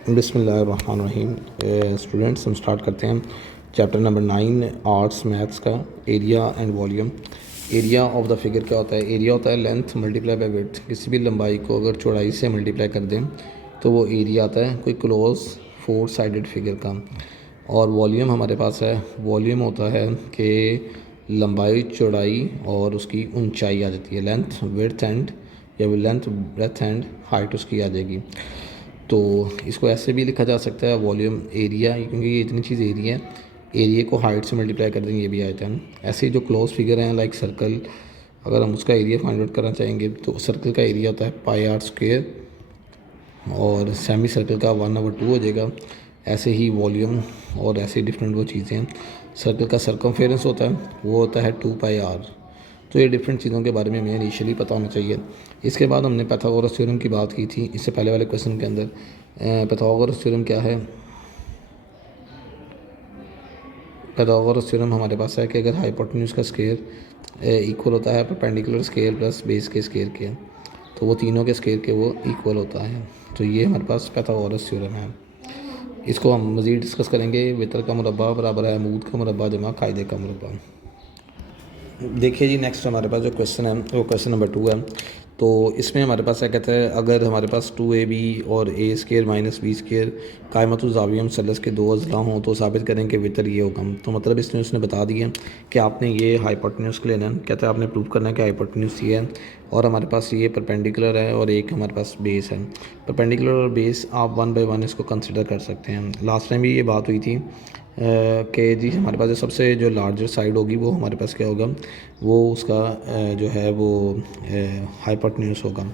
बिस्मिल्लाहिर्रहमानिर्रहीम। स्टूडेंट्स, हम स्टार्ट करते हैं चैप्टर नंबर 9 आर्ट्स मैथ्स का, area and volume. Area of the figure क्या होता है? एरिया होता है लेंथ मल्टीप्लाई बाय विड्थ। किसी भी लंबाई को अगर चौड़ाई से मल्टीप्लाई कर दें तो वो एरिया आता है कोई क्लोज फोर साइडेड फिगर का। और वॉल्यूम हमारे पास है, वॉल्यूम होता है कि लंबाई चौड़ाई और उसकी ऊंचाई आ जाती है, लेंथ विड्थ एंड या लेंथ ब्रेथ एंड हाइट उसकी आ जाएगी। तो इसको ऐसे भी लिखा जा सकता है वॉल्यूम एरिया, क्योंकि ये इतनी चीज़ एरिया है, एरिया को हाइट से मल्टीप्लाई कर देंगे, ये भी आया था। ऐसे ही जो क्लोज फिगर हैं लाइक सर्कल, अगर हम उसका एरिया फाइंड आउट करना चाहेंगे तो सर्कल का एरिया होता है पाई आर स्क्वेयर और सेमी सर्कल का 1/2 हो जाएगा। ऐसे ही वॉल्यूम और ऐसे डिफरेंट वो चीज़ें हैं। सर्कल का सर्कमफेरेंस होता है, वो होता है 2 पाई आर। तो ये डिफरेंट चीज़ों के बारे में हमें इनिशियली पता होना चाहिए। इसके बाद हमने पाइथागोरस थ्योरम की बात की थी इससे पहले वाले क्वेश्चन के अंदर। पाइथागोरस थ्योरम क्या है? पाइथागोरस थ्योरम हमारे पास है कि अगर हाइपोटेन्यूज का स्क्वायर इक्वल होता है परपेंडिकुलर स्क्वायर प्लस बेस के स्क्वायर के, तो वो तीनों के स्क्वायर के वो इक्वल होता है। तो ये हमारे पास पाइथागोरस थ्योरम है। इसको हम मज़ीद डिस्कस करेंगे। वितर का मुरब्बा बराबर है अमूद का मुरब्बा जमा कायदे का मुरब्बा। देखिए जी, नेक्स्ट हमारे पास जो क्वेश्चन है वो क्वेश्चन नंबर 2 है। तो इसमें हमारे पास क्या कहता है, अगर हमारे पास 2ab और a square minus B square कायमतुल ज़ाविया मुसल्लस के दो अज़ला हों तो साबित करें कि वितर ये होगा। तो मतलब इसमें उसने बता दिया कि आपने ये हाइपोटेन्यूज को लेना है। कहता है आपने प्रूव करना है कि हाइपोटेन्यूज ये है और हमारे पास ये परपेंडिकुलर है और एक हमारे पास बेस है। परपेंडिकुलर और बेस आप 1 बाय 1 इसको कंसिडर कर सकते हैं। लास्ट टाइम भी ये बात हुई थी कि जी हमारे पास सबसे जो लार्जर साइड होगी वो हमारे पास क्या होगा, वो उसका जो है वो हाइपोटेन्यूज होगा।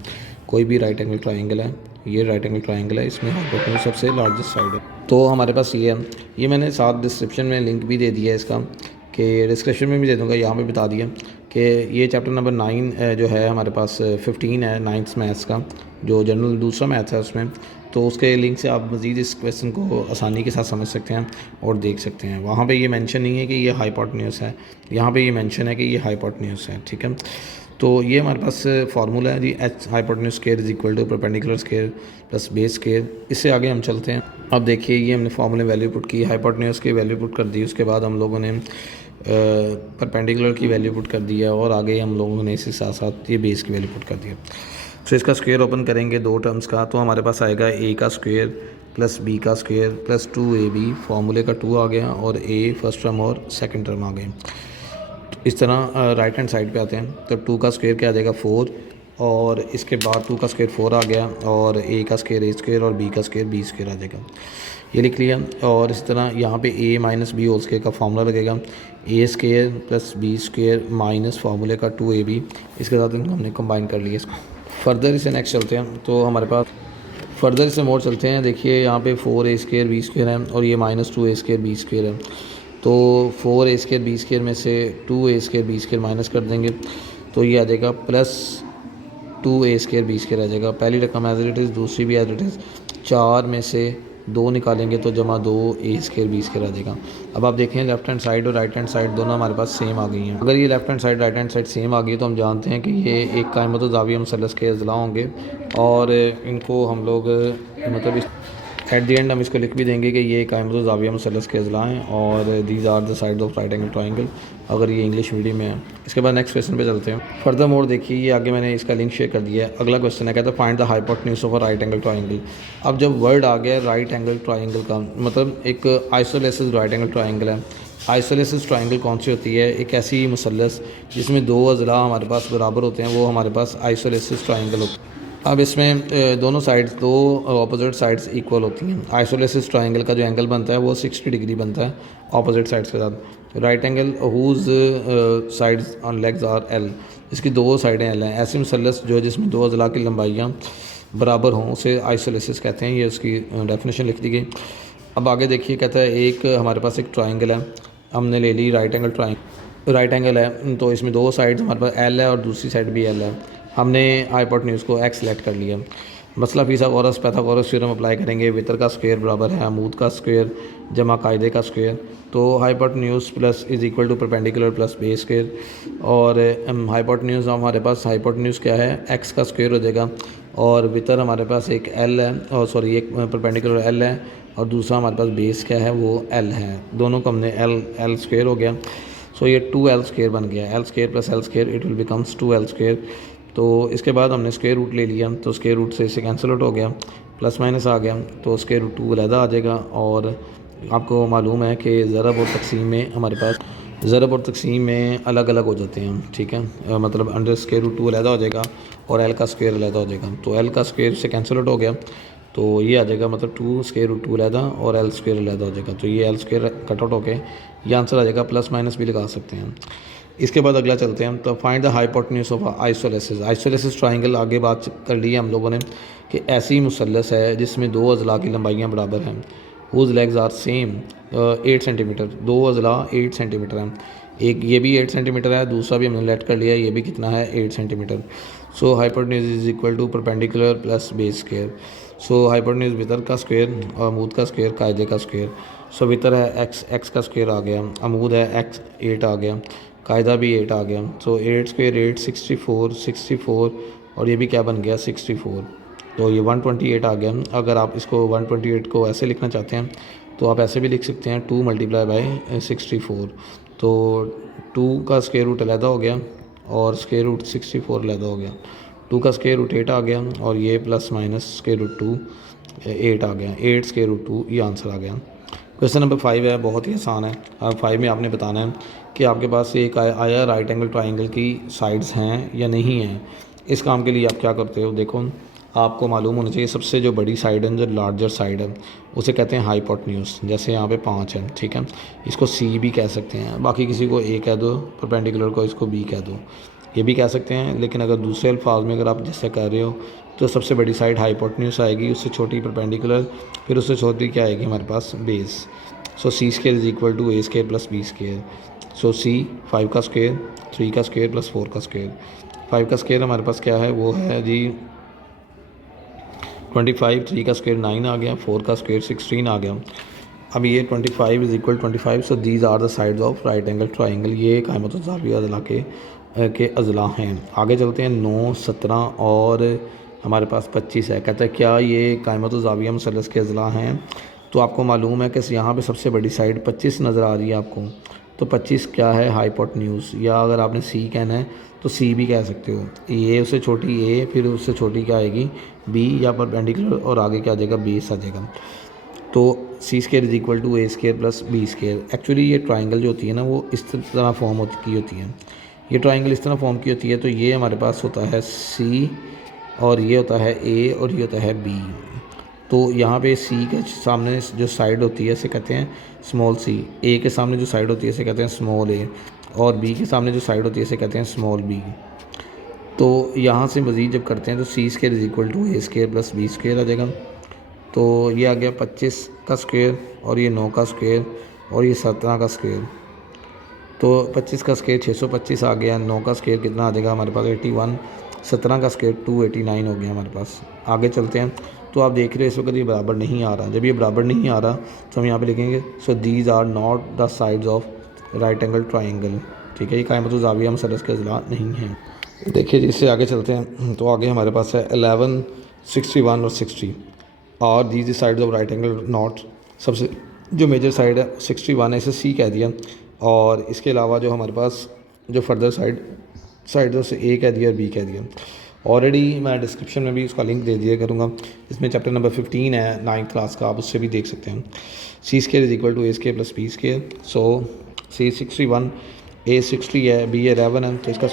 कोई भी राइट एंगल ट्रायंगल है, ये राइट एंगल ट्रायंगल है, इसमें हाइपोटेन्यूज सबसे लार्जेस्ट साइड है। तो हमारे पास ये है, ये मैंने साथ डिस्क्रिप्शन में लिंक भी दे दिया है इसका, कि डिस्क्रिप्शन में भी दे दूँगा, यहाँ पे बता दिया कि ये चैप्टर नंबर 9 जो है हमारे पास 15 है 9th मैथ्स का, जो जनरल दूसरा मैथ है उसमें। तो उसके लिंक से आप मज़ीद इस क्वेश्चन को आसानी के साथ समझ सकते हैं और देख सकते हैं। वहाँ पे ये मेंशन नहीं है कि ये हाइपोटेन्यूज है, यहाँ पे ये मेंशन है कि ये हाइपोटेन्यूज है, ठीक है। तो ये हमारे पास फार्मूला है जी, H hypotenuse square is equal to perpendicular square plus base square. इससे आगे हम चलते हैं। अब देखिए ये हमने फार्मूले वैल्यू पुट की, हाइपोटेन्यूज की वैल्यू पुट कर दी, उसके बाद हम लोगों ने परपेंडिकुलर की वैल्यू पुट कर दिया और आगे हम लोगों ने इसके साथ साथ ये बेस की वैल्यू पुट कर दिया। तो इसका स्क्वायर ओपन करेंगे दो टर्म्स का, तो हमारे पास आएगा a का स्क्वायर प्लस b का स्क्वायर प्लस 2ab, फार्मूले का 2 आ गया और a फर्स्ट टर्म और सेकंड टर्म आ गए। इस तरह राइट हैंड साइड पे आते हैं तो 2 का स्क्वायर क्या आ जाएगा 4, और इसके बाद 2 का स्क्वायर 4 आ गया और a का स्क्वायर a स्क्वायर और b का स्क्वायर b स्क्वायर आ जाएगा, ये लिख लिया। और इस तरह यहाँ पे a minus B whole square का फार्मूला लगेगा, a square plus b square minus फार्मूले का 2ab, इसके साथ हमने कंबाइन कर लिया इसको। फर्दर इसे नेक्स्ट चलते हैं, तो हमारे पास फर्दर इसे मोड़ चलते हैं। देखिए यहाँ पे 4a स्क्वायर बी स्क्वायर है और ये minus 2a square B square है। तो 4a स्क्वायर बी स्क्वायर में से 2a square B square minus कर देंगे तो ये आ जाएगा plus 2a square B square आ जाएगा। पहली रकम एज इट इज़, दूसरी भी एज इट इज़, 4 में से 2 निकालेंगे तो जमा 2a स्क्वायर बी स्क्वायर आ जाएगा। अब आप देखें लेफ्ट हैंड साइड और राइट हैंड साइड दोनों हमारे पास सेम आ गई हैं। अगर ये left hand side right hand side same आ गई तो हम जानते हैं कि ये एक कायमतुल ज़ाविया मुसल्लस के अज़ला होंगे और इनको हम लोग मतलब एट द एंड हम इसको लिख भी देंगे कि ये कायमतुल ज़ाविया मुसल्लस के अज़ला हैं और these are the side of right angle triangle, अगर ये इंग्लिश मीडियम में है। इसके बाद नेक्स्ट क्वेश्चन पे चलते हैं। फर्दर मोर देखिए ये आगे मैंने इसका लिंक शेयर कर दिया है। अगला क्वेश्चन है, कहता है find the hypotenuse of a right angle triangle. अब जब वर्ड आ गया राइट एंगल ट्रायंगल का मतलब एक आइसोलेसिस राइट एंगल ट्रायंगल है। आइसोलेसिस ट्रायंगल कौन सी होती है? एक ऐसी मुसल्लस जिसमें दो अज़ला हमारे पास बराबर होते हैं, वो हमारे पास आइसोलेसिस ट्रायंगल होता है। अब इसमें दोनों साइड्स, दो ऑपोजिट साइड्स इक्वल होती हैं। आइसोलेसिस ट्रायंगल का जो एंगल बनता है वो 60 डिग्री बनता है ऑपोजिट साइड्स के साथ। Right angle whose sides on legs are L, इसकी दो साइडें एल हैं। ऐसी मुसल्लस जो जिसमें दो अज़ला की लंबाइयाँ बराबर हों उसे आइसोलेसिस कहते हैं, ये उसकी डेफिनेशन लिख दी गई। अब आगे देखिए, कहता है एक हमारे पास एक ट्रायंगल है, हमने ले ली राइट एंगल है, तो इसमें दो साइड्स हमारे पास एल है और दूसरी साइड भी एल है। हमने हाइपोटेन्यूज को एक्स सेलेक्ट कर लिया। मसला फिसागोरस पाइथागोरस थ्योरम अप्लाई करेंगे। वितर का स्क्वायर बराबर है अमूद का स्क्वायर जमा कायदे का स्क्वायर। तो hypotenuse plus is equal to perpendicular plus base square, और हाइपोटेन्यूज हमारे पास हाइपोटेन्यूज क्या है, एक्स का स्क्वायर हो जाएगा और वितर हमारे पास एक एल है, और सॉरी एक परपेंडिकुलर एल है, और दूसरा हमारे पास बेस क्या है वो एल है। दोनों को हमने एल स्क्वेयर हो गया। सो ये 2l स्क्वेयर बन गया, L square plus L square it will becomes 2l square. तो इसके बाद हमने स्क्वेयर रूट ले लिया, तो स्क्वेयर रूट से इसे कैंसिल आउट हो गया, प्लस माइनस आ गया, तो स्क्वेयर रूट 2 अलहदा आ जाएगा। और आपको मालूम है कि ज़रब और तकसीम में हमारे पास ज़रब और तकसीम में अलग अलग हो जाते हैं, ठीक है। मतलब अंडर स्क्वेयर रूट 2 अलहदा हो जाएगा और एल का स्क्वेयर अलहदा हो जाएगा। तो एल का स्क्वेयर से कैंसिल आउट हो गया, तो ये आ जाएगा मतलब 2 स्क्वेयर रूट 2 अलहदा और एल स्क्वेयर अलहदा हो जाएगा। तो ये एल स्क्वेयर कट आउट होके ये आंसर आ जाएगा, प्लस माइनस भी लगा सकते हैं। इसके बाद अगला चलते हैं, तो find the hypotenuse of isosceles. Isosceles triangle आगे बात कर ली है हम लोगों ने कि ऐसी मुसल्लस है जिसमें दो अज़ला की लंबाइयाँ बराबर हैं, whose legs are same 8 centimetre, दो अज़ला 8 सेंटीमीटर हैं। एक ये भी 8 सेंटीमीटर है, दूसरा भी हमने लेट कर लिया, ये भी कितना है 8 centimetre. So hypotenuse is equal to perpendicular plus base square. So hypotenuse वितर का स्क्वेयर, अमूद का स्क्वेयर, कायदे का स्क्वेयर। सो वितर है एक्स का स्क्वेयर आ गया, अमूद है एक्स 8 आ गया, कायदा भी 8 आ गया। सो 8 स्क्वेयर 8 64 और ये भी क्या बन गया 64। तो ये 128 आ गया। अगर आप इसको 128 को ऐसे लिखना चाहते हैं तो आप ऐसे भी लिख सकते हैं 2 मल्टीप्लाई बाई 64। तो 2 का स्क्वेयर रूट अलहदा हो गया और स्क्वेयर रूट 64 अलहदा हो गया। 2 का स्क्वेयर रूट 8 आ गया और ये प्लस माइनस स्क्वेयर रूट 2 8 आ गया, 8 स्क्वेयर रूट 2 ये आंसर आ गया। क्वेश्चन नंबर 5 है, बहुत ही आसान है। अब 5 में आपने बताना है कि आपके पास एक आया राइट एंगल ट्राइंगल की साइड्स हैं या नहीं हैं। इस काम के लिए आप क्या करते हो, देखो आपको मालूम होना चाहिए सबसे जो बड़ी साइड है, जो लार्जर साइड है, उसे कहते हैं हाइपोटेन्यूज। जैसे यहाँ पे 5 है, ठीक है, इसको सी भी कह सकते हैं, बाकी किसी को ए कह दो, परपेंडिकुलर को इसको बी कह दो, ये भी कह सकते हैं। लेकिन अगर दूसरे अल्फाज में अगर आप जैसे कह रहे हो तो सबसे बड़ी साइड हाइपोटेन्यूज आएगी, उससे छोटी परपेंडिकुलर, फिर उससे छोटी क्या आएगी हमारे पास base. So C square is equal to A square plus B square. So C 5 का स्क्वेयर, 3 का स्क्वेयर प्लस 4 का स्क्वेयर। 5 का स्क्वेयर हमारे पास क्या है वो है जी 25, 3 का स्क्वेयर 9 आ गया, 4 का स्क्वेयर 16 आ गया। अब ये 25 is equal 25। So these are the sides of right angle triangle. ये कायमत ज़ाविया अज़ला के अज़ला हैं। आगे चलते हैं, 9, 17 और हमारे पास 25 है। कहता है क्या ये कायमत ज़ाविया मुसल्लस के अज़ला हैं। तो आपको मालूम है कि यहाँ पे सबसे बड़ी साइड 25 नज़र आ रही है आपको, तो 25 क्या है हाइपोटेन्यूज, या अगर आपने सी कहना है तो सी भी कह सकते हो। ए उससे छोटी ए, फिर उससे छोटी क्या आएगी बी, या परपेंडिकुलर, और आगे क्या आ जाएगा बेस आ जाएगा। तो C square is equal to A square plus B square. Actually ये ट्राइंगल जो होती है ना वो इस तरह फॉर्म की होती है, ये ट्राइंगल इस तरह फॉर्म की होती है। तो ये हमारे पास होता है सी, और ये होता है ए, और ये होता है बी। तो यहाँ पे सी के सामने जो साइड होती है इसे कहते हैं स्मॉल सी, ए के सामने जो साइड होती है इसे कहते हैं स्मॉल ए, और बी के सामने जो साइड होती है इसे कहते हैं स्मॉल बी। तो यहाँ से मज़ीद जब करते हैं तो C square is equal to A square plus B square आ जाएगा। तो ये आ गया 25 का स्क्वेयर, और ये 9 का स्क्वेयर, और ये 17 का स्क्वेयर। तो 25 का स्क्वेयर 625 आ गया, 9 का स्क्वेयर कितना आ जाएगा हमारे पास 81, 17 का स्क्वेयर 289 हो गया हमारे पास। आगे चलते हैं, तो आप देख रहे हैं इस वक्त ये बराबर नहीं आ रहा। जब ये बराबर नहीं आ रहा तो हम यहाँ पे लिखेंगे so these are not the sides of right angle triangle, ठीक है। ये कायमत ज़ाविया मुसल्लस के अज़ला नहीं हैं। देखिए जी, इससे आगे चलते हैं, तो आगे हमारे पास है 11, 61 और 60 और these sides of right angle not. सबसे जो मेजर साइड है 61 है, इसे सी कह दिया, और इसके अलावा जो हमारे पास जो फर्दर साइड है उसे ए कह दिया और बी कह दिया। ऑलरेडी मैं डिस्क्रिप्शन में भी उसका लिंक दे दिया करूँगा, इसमें चैप्टर नंबर 15 है 9th क्लास का, आप उससे भी देख सकते हैं। C square is equal to A square plus B square. So C 61, A 60 है, बी 11 है, तो इसका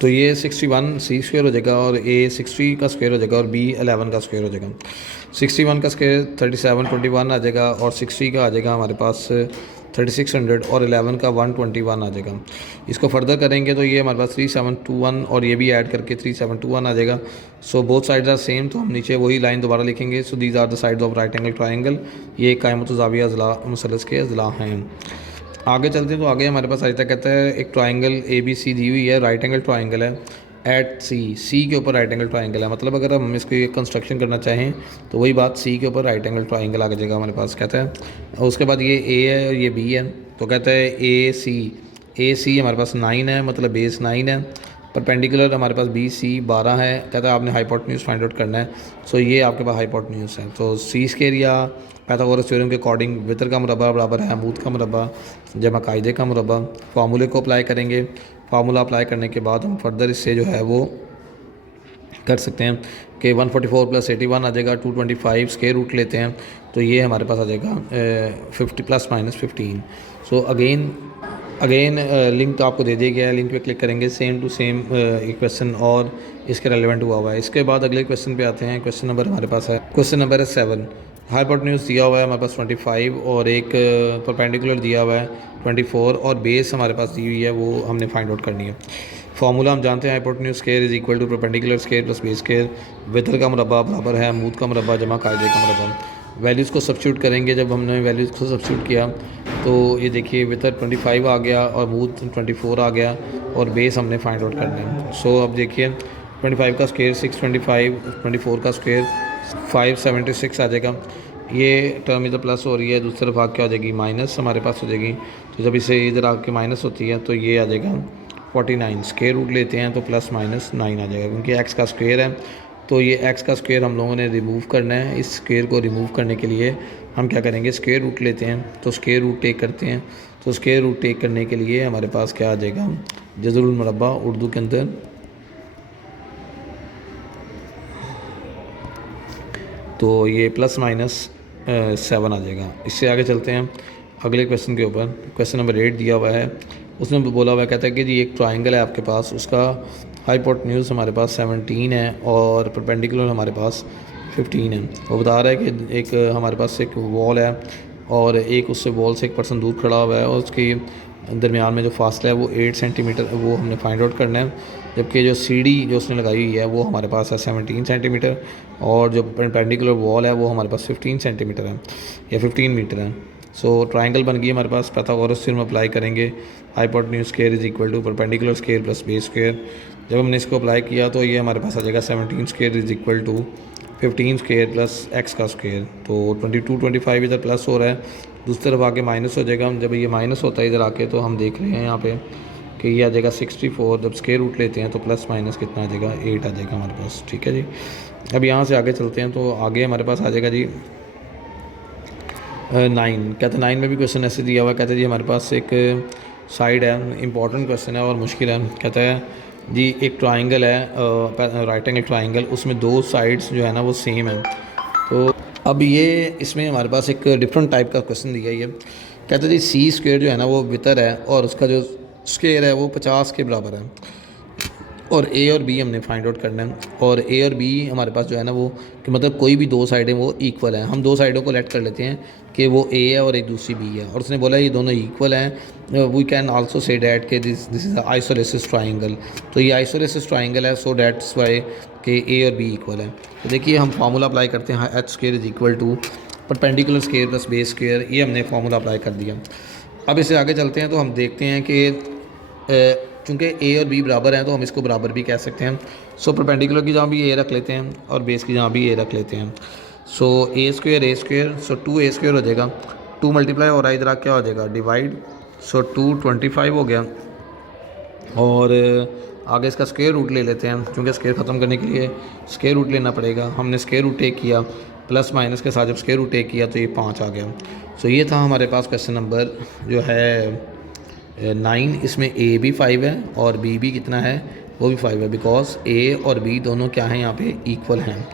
तो ये 61 सी स्क्वेयर हो जाएगा, और ए 60 का स्क्वेयर हो जाएगा, और बी 11 का स्क्वेयर हो जाएगा। 61 का स्क्वेयर 3721 आ जाएगा, और 60 का आ जाएगा हमारे पास 3600, और 11 का 121 आ जाएगा। इसको फर्दर करेंगे तो ये हमारे पास 3721, और ये भी ऐड करके 3721 आ जाएगा। So both sides are same, तो हम नीचे वही लाइन दोबारा लिखेंगे। So these are the sides of right angle triangle. ये कायमत ज़ाविया अज़ला मुसल्लस के अज़ला हैं। आगे चलते हैं, तो आगे हमारे पास आयता कहता है एक ट्राइंगल ए बी सी दी हुई है, राइट एंगल ट्राइंगल है एट सी के ऊपर राइट एंगल ट्राइंगल है। मतलब अगर हम इसको ये कंस्ट्रक्शन करना चाहें तो वही बात सी के ऊपर राइट एंगल ट्राइंगल आ जाएगा हमारे पास, कहता है। उसके बाद ये ए है और ये बी है, तो कहता है ए सी हमारे पास 9 है, मतलब बेस 9 है, परपेंडिकुलर हमारे पास बी सी 12 है, कहता है आपने हाइपोटेन्यूज फाइंड आउट करना है। सो ये आपके पास हाइपोटेन्यूज है। तो सी स्क्वायर या पाइथागोरस थ्योरम के अकॉर्डिंग वितर का मुरब्बा बराबर है अमूद का मुरब्बा जमा कायदे का मुरब्बा। फार्मूले को अप्लाई करेंगे, फार्मूला अप्लाई करने के बाद हम फर्दर इससे जो है वो कर सकते हैं कि 144 + 81 आ जाएगा, 225 स्क्वायर रूट लेते हैं तो ये हमारे पास आ जाएगा 50 ± 15। सो अगेन लिंक तो आपको दे दिया गया है, लिंक पे क्लिक करेंगे, सेम टू सेम एक क्वेश्चन और इसके रेलेवेंट हुआ है। इसके बाद अगले क्वेश्चन पे आते हैं। क्वेश्चन नंबर हमारे पास है, क्वेश्चन नंबर है 7। हाइपोटेन्यूज दिया हुआ है हमारे पास 25 और एक परपेंडिकुलर दिया हुआ है 24 और बेस हमारे पास दी हुई है, वो हमने फाइंड आउट करनी है। फार्मूला हम जानते हैं, hypotenuse square is equal to perpendicular square plus base square. वितर का मुरब्बा बराबर है अमूद का मुरब्बा जमा कायदे का मुरब्बा। वैल्यूज़ को सब्स्टिट्यूट करेंगे, जब हमने वैल्यूज़ को सब्स्टिट्यूट किया तो ये देखिए वितर 25 आ गया और अमूद 24 आ गया और बेस हमने फाइंड आउट करना है। सो अब देखिए 25 का स्क्वायर 625, 24 का स्क्वायर 576 आ जाएगा। ये टर्म इधर प्लस हो रही है, दूसरी तरफ आके आ जाएगी माइनस हमारे पास हो जाएगी। तो जब इसे इधर आके माइनस होती है तो ये आ जाएगा 49। स्क्वायर रूट लेते हैं तो +-9 आ जाएगा, क्योंकि x का स्क्वायर है तो ये x का स्क्वायर हम लोगों ने रिमूव करना है। इस स्क्वायर को रिमूव करने के लिए हम क्या करेंगे, स्क्वायर रूट लेते हैं तो स्क्वायर रूट टेक करते हैं। तो स्क्वायर रूट टेक करने के लिए हमारे पास क्या आ जाएगा, जज़रुल मुरब्बा उर्दू के अंदर तो ये +-7 आ जाएगा। इससे आगे चलते हैं अगले क्वेश्चन के ऊपर। क्वेश्चन नंबर 8 दिया हुआ है, उसमें बोला हुआ कहता है कि जी एक ट्राइंगल है आपके पास, उसका हाइपोटेन्यूज हमारे पास 17 है और परपेंडिकुलर हमारे पास 15 है। वो बता रहा है कि एक हमारे पास एक वॉल है और एक उससे वॉल से एक पर्सन दूर खड़ा हुआ है और उसके दरमियान में जो फासला है वो 8 सेंटीमीटर, वो हमने फाइंड आउट करना है। जबकि जो सीढ़ी जो उसने लगाई हुई है वो हमारे पास है 17 सेंटीमीटर और जो परपेंडिकुलर वॉल है वो हमारे पास 15 सेंटीमीटर है या 15 मीटर है। सो ट्राइंगल बन गई हमारे पास। पाइथागोरस थ्योरम अप्लाई करेंगे, hypotenuse square is equal to perpendicular square plus base square. जब हमने इसको अप्लाई किया तो ये हमारे पास आ जाएगा 17 square is equal to 15 square plus x का स्क्वायर। तो 22 25 इधर प्लस हो रहा है, दूसरी तरफ आके माइनस हो जाएगा। जब ये माइनस होता है इधर आके तो हम देख रहे हैं यहाँ पे कि ये आ जाएगा 64। जब स्क्वायर रूट लेते हैं तो +- कितना आ जाएगा, 8 आ जाएगा हमारे पास। ठीक है जी, अब यहाँ से आगे चलते हैं तो आगे हमारे पास आ जाएगा जी 9। कहते 9 में भी क्वेश्चन ऐसे दिया हुआ है, कहते हैं जी हमारे पास एक साइड है, इंपॉर्टेंट क्वेश्चन है और मुश्किल है। कहता है जी एक ट्राइंगल है, राइट एंगल ट्राइंगल, उसमें 2 साइड्स जो है ना वो सेम है। तो अब ये इसमें हमारे पास एक डिफरेंट टाइप का क्वेश्चन दिया है। कहते हैं जी सी स्क्वायर जो है ना वो वितर है और उसका जो स्क्वायर है वो 50 के बराबर है और ए और बी हमने फाइंड आउट करना है। और ए और बी हमारे पास जो है ना वो कि मतलब कोई भी 2 साइडें वो इक्वल हैं। हम 2 साइडों को लेट कर लेते हैं कि वो ए है और एक दूसरी बी है और उसने बोला ये दोनों इक्वल हैं। We can also say that कि दिस इज़ आइसोलेसिस ट्राइंगल। तो ये आइसोलेसिस ट्राइंगल है, सो डैट्स वाई कि ए और बी इक्वल है। तो देखिए हम फार्मूला अप्लाई करते हैं, h square is equal to perpendicular square plus base square. ये हमने फार्मूला अप्लाई कर दिया। अब इससे आगे चलते हैं तो हम देखते हैं कि चूँकि ए और बी बराबर हैं तो हम इसको बराबर भी कह सकते हैं। सो परपेंडिकुलर की जहाँ भी ए रख लेते हैं और बेस की जहाँ भी ए रख लेते हैं। सो ए स्क्वायर, सो 2a स्क्वायर हो जाएगा, 2 मल्टीप्लाई हो रहा है इधर क्या हो जाएगा, डिवाइड। सो 2 25 हो गया और आगे इसका स्क्वायर रूट ले लेते हैं, क्योंकि स्क्वायर ख़त्म करने के लिए स्क्वायर रूट लेना पड़ेगा। हमने स्क्वायर रूट टेक किया, +- के साथ जब स्क्वायर रूट टेक किया तो ये 5 आ गया। सो ये था हमारे पास क्वेश्चन नंबर जो है 9। इसमें ए भी 5 है और बी भी कितना है, वो भी 5 है, बिकॉज ए और बी दोनों क्या हैं यहाँ पे इक्वल हैं।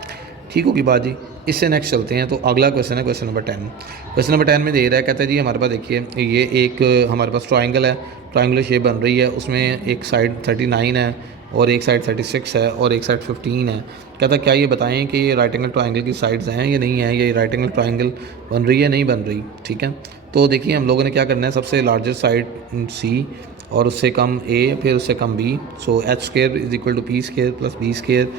ठीक होगी बात जी। इससे नेक्स्ट चलते हैं तो अगला क्वेश्चन है क्वेश्चन नंबर 10। क्वेश्चन नंबर 10 में दे रहा है, कहता है जी हमारे पास देखिए ये एक हमारे पास ट्राइंगल है, ट्राइंगुलर शेप बन रही है, उसमें एक साइड 39 है और एक साइड 36 है और एक साइड 15 है। कहता क्या ये बताएं कि ये राइट एंगल ट्राइंगल की साइड्स हैं या नहीं है, ये राइट एंगल ट्राइंगल बन रही है नहीं बन रही। ठीक है, तो देखिए हम लोगों ने क्या करना है, सबसे लार्जेस्ट साइड सी और उससे कम ए, फिर उससे कम B. So h square is equal to p square plus b square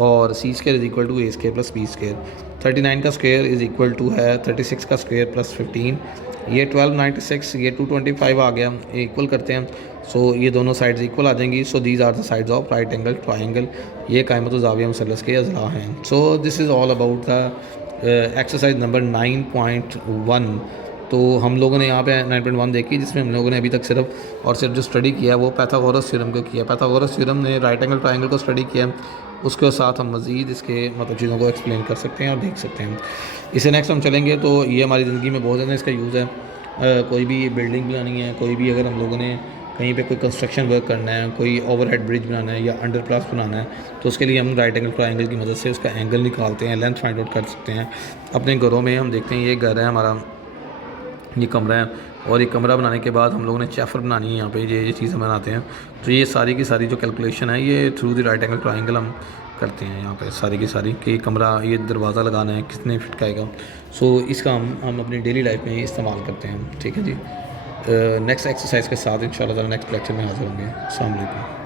और c square is equal to a square plus b square. 39 का स्क्वायर इज इक्वल टू है 36 का स्क्वायर प्लस 15। ये 1296, ये 225 आ गया, इक्वल करते हैं। सो ये दोनों साइड्स इक्वल आ जाएंगी। So these are the sides of right angle triangle. ये कायमत ज़ाविया मुसल्लस के अज़ला हैं। So this is all about the exercise number 9.1 तो हम लोगों ने यहाँ पे 9.1 देखी, जिसमें हम लोगों ने अभी तक सिर्फ और सिर्फ जो स्टडी किया है वो पाइथागोरस थ्योरम को किया। पाइथागोरस थ्योरम ने राइट एंगल ट्रायंगल को स्टडी किया है, उसके साथ हम मज़ीद इसके मतलब चीज़ों को एक्सप्लेन कर सकते हैं और देख सकते हैं। इसे नेक्स्ट हम चलेंगे तो ये हमारी ज़िंदगी में बहुत ज़्यादा इसका यूज़ है। कोई भी बिल्डिंग बनानी है, कोई भी अगर हम लोगों ने कहीं पे कोई कंस्ट्रक्शन वर्क करना है, कोई ओवरहेड ब्रिज बनाना है या अंडर पास बनाना है, तो उसके लिए हम राइट एंगल ट्रायंगल की मदद से उसका एंगल निकालते हैं, लेंथ फाइंड आउट कर सकते हैं। अपने घरों में हम देखते हैं, ये घर है हमारा, ये कमरा है, और ये कमरा बनाने के बाद हम लोगों ने चैफर बनानी है यहाँ पे, ये चीज़ें बनाते हैं। तो ये सारी की सारी जो कैलकुलेशन है ये through the right angle triangle हम करते हैं यहाँ पे सारी की सारी, कि कमरा ये दरवाज़ा लगाना है कितने फिट का आएगा। सो इसका हम अपनी डेली लाइफ में इस्तेमाल करते हैं। ठीक है जी, नेक्स्ट एक्सरसाइज के साथ इंशाल्लाह नेक्स्ट लेक्चर में हाज़िर होंगे। अस्सलाम वालेकुम।